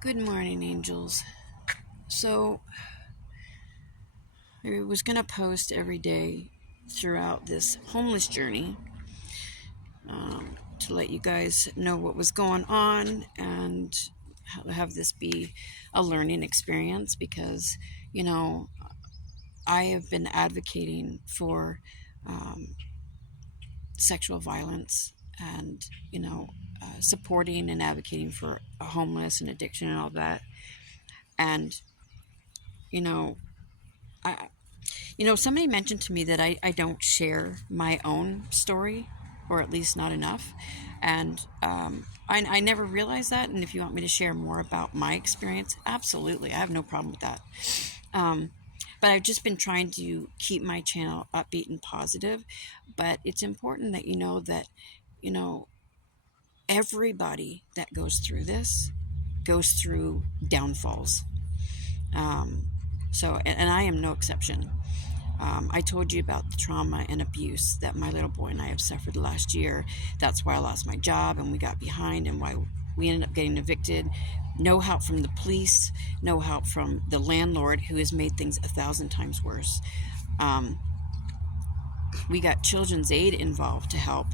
Good morning, angels. So, I was going to post every day throughout this homeless journey to let you guys know what was going on and have this be a learning experience because, you know, I have been advocating for sexual violence and, supporting and advocating for homeless and addiction and all that. And, you know, I, somebody mentioned to me that I don't share my own story, or at least not enough. And I never realized that. And if you want me to share more about my experience, absolutely. I have no problem with that. Um, but I've just been trying to keep my channel upbeat and positive. But it's important that you know that, you know, everybody that goes through this goes through downfalls. Um, and I am no exception. I told you about the trauma and abuse that my little boy and I have suffered last year. That's why I lost my job and we got behind and why we ended up getting evicted. No help from the police, no help from the landlord who has made things 1,000 times worse. Um, we got Children's Aid involved to help.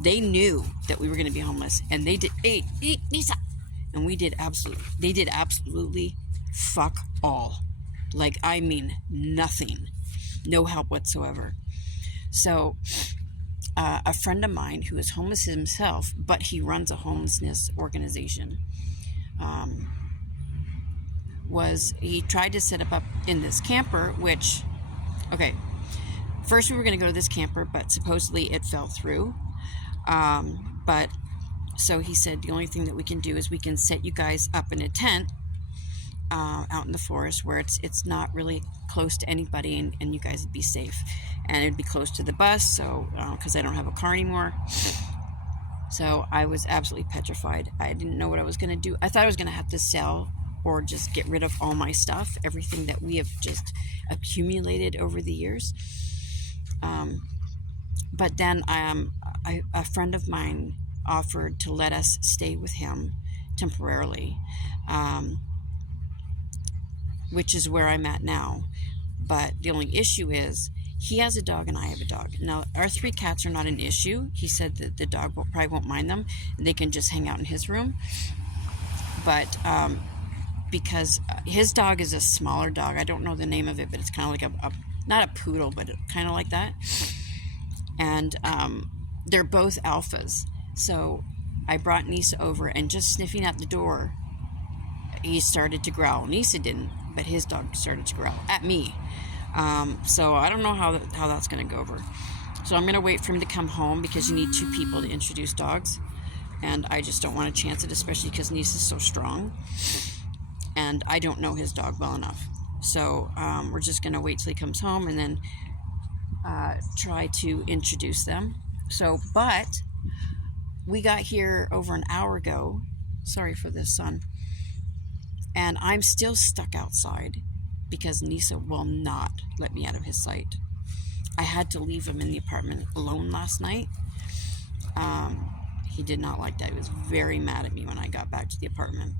They knew that we were going to be homeless and they did, hey, Lisa, and they did absolutely fuck all. Like, I mean, nothing. No help whatsoever. So, a friend of mine who is homeless himself, but he runs a homelessness organization, he tried to set up in this camper, which, okay, first we were going to go to this camper, but supposedly it fell through. But so he said the only thing that we can do is we can set you guys up in a tent out in the forest where it's not really close to anybody and you guys would be safe. And it'd be close to the bus, so because I don't have a car anymore. So I was absolutely petrified. I didn't know what I was going to do. I thought I was going to have to sell or just get rid of all my stuff, everything that we have just accumulated over the years. But then a friend of mine offered to let us stay with him temporarily, which is where I'm at now. But the only issue is he has a dog and I have a dog. Now, our 3 cats are not an issue. He said that the dog probably won't mind them. They can just hang out in his room. But because his dog is a smaller dog, I don't know the name of it, but it's kind of like not a poodle, but kind of like that. And they're both alphas. So I brought Nisa over, and just sniffing at the door, he started to growl. Nisa didn't, but his dog started to growl at me. So I don't know how that's going to go over. So I'm going to wait for him to come home because you need 2 people to introduce dogs. And I just don't want to chance it, especially because Nisa's so strong. And I don't know his dog well enough. So we're just going to wait till he comes home and then try to introduce them. So, but we got here over an hour ago. Sorry for this, son. And I'm still stuck outside because Nisa will not let me out of his sight. I had to leave him in the apartment alone last night. He did not like that. He was very mad at me when I got back to the apartment.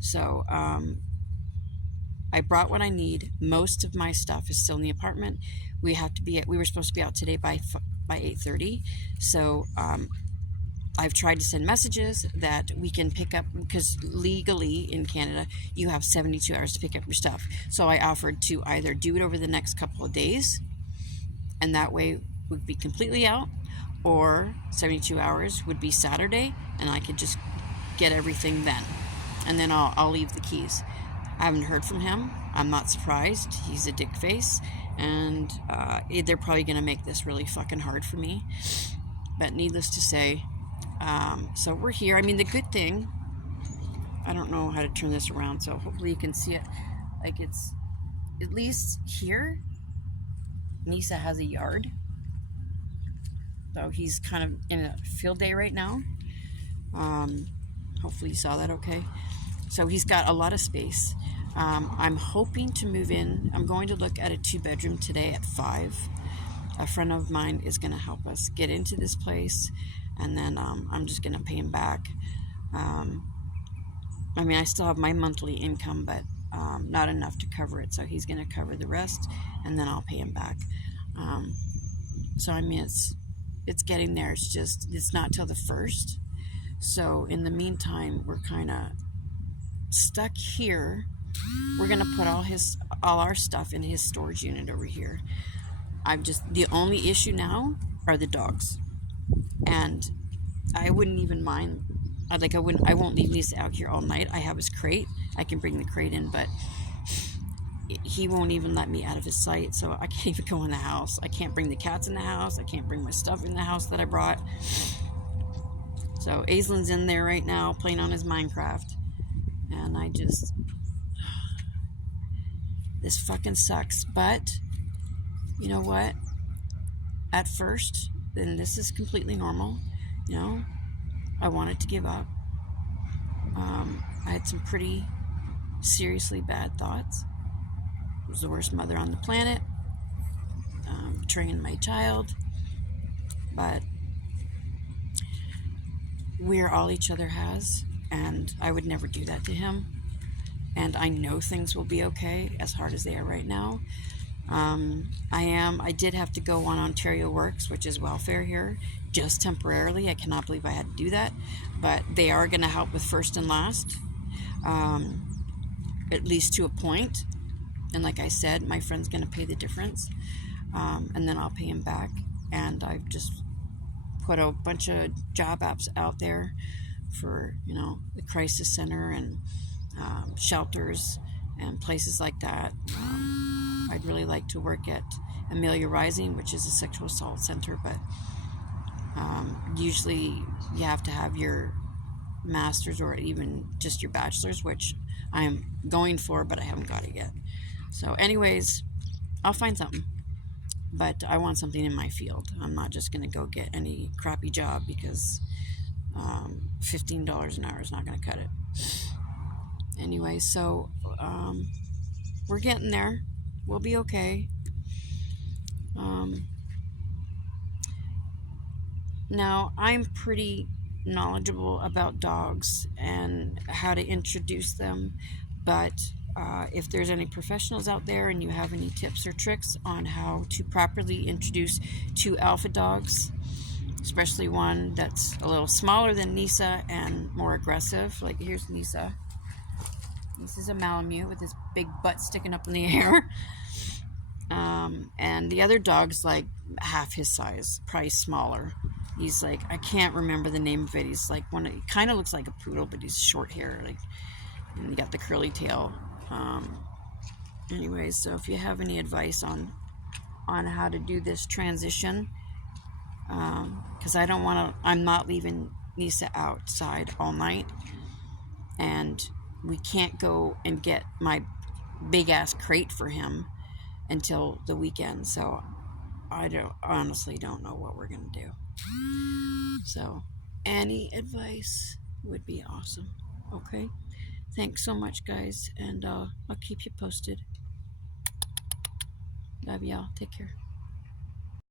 So I brought what I need. Most of my stuff is still in the apartment. We were supposed to be out today by 8:30. So I've tried to send messages that we can pick up, because legally in Canada, you have 72 hours to pick up your stuff. So I offered to either do it over the next couple of days, and that way we'd be completely out, or 72 hours would be Saturday, and I could just get everything then. And then I'll leave the keys. I haven't heard from him. I'm not surprised. He's a dick face, and they're probably going to make this really fucking hard for me. But needless to say, so we're here. I mean, the good thing, I don't know how to turn this around, so hopefully you can see it. Like, it's, at least here, Nisa has a yard. So he's kind of in a field day right now. Hopefully you saw that okay. So he's got a lot of space. I'm hoping to move in. I'm going to look at a 2-bedroom today at 5. A friend of mine is going to help us get into this place, and then I'm just going to pay him back. I mean, I still have my monthly income, but not enough to cover it. So he's going to cover the rest, and then I'll pay him back. Um, so I mean, it's getting there. It's just it's not till the 1st. So in the meantime, we're kind of stuck here. We're gonna put all our stuff in his storage unit over here. I'm just the only issue now are the dogs, and I wouldn't even mind. I won't leave Lisa out here all night. I have his crate. I can bring the crate in, but he won't even let me out of his sight. So I can't even go in the house. I can't bring the cats in the house. I can't bring my stuff in the house that I brought. So Aislin's in there right now playing on his Minecraft, and this fucking sucks. But you know what? At first, then this is completely normal. You know, I wanted to give up. I had some pretty seriously bad thoughts. I was the worst mother on the planet, betraying my child. But we're all each other has, and I would never do that to him. And I know things will be okay, as hard as they are right now. I did have to go on Ontario Works, which is welfare here, just temporarily. I cannot believe I had to do that, but they are going to help with first and last, at least to a point. And like I said, my friend's going to pay the difference, and then I'll pay him back. And I've just put a bunch of job apps out there for, the crisis center and shelters and places like that. I'd really like to work at Amelia Rising, which is a sexual assault center, but usually you have to have your master's or even just your bachelor's, which I'm going for, but I haven't got it yet. So anyways, I'll find something, but I want something in my field. I'm not just going to go get any crappy job because $15 an hour is not going to cut it. Anyway, so we're getting there. We'll be okay. Now, I'm pretty knowledgeable about dogs and how to introduce them, but if there's any professionals out there and you have any tips or tricks on how to properly introduce 2 alpha dogs, especially one that's a little smaller than Nisa and more aggressive, like here's Nisa. This is a Malamute with his big butt sticking up in the air. And the other dog's like half his size, probably smaller. He's like, I can't remember the name of it. He's like he kind of looks like a poodle, but he's short hair, and he got the curly tail. Anyways, so if you have any advice on how to do this transition, because I'm not leaving Nisa outside all night, and we can't go and get my big ass crate for him until the weekend. So I honestly don't know what we're gonna do. So any advice would be awesome. Okay, thanks so much, guys, and I'll keep you posted. Love y'all. Take care.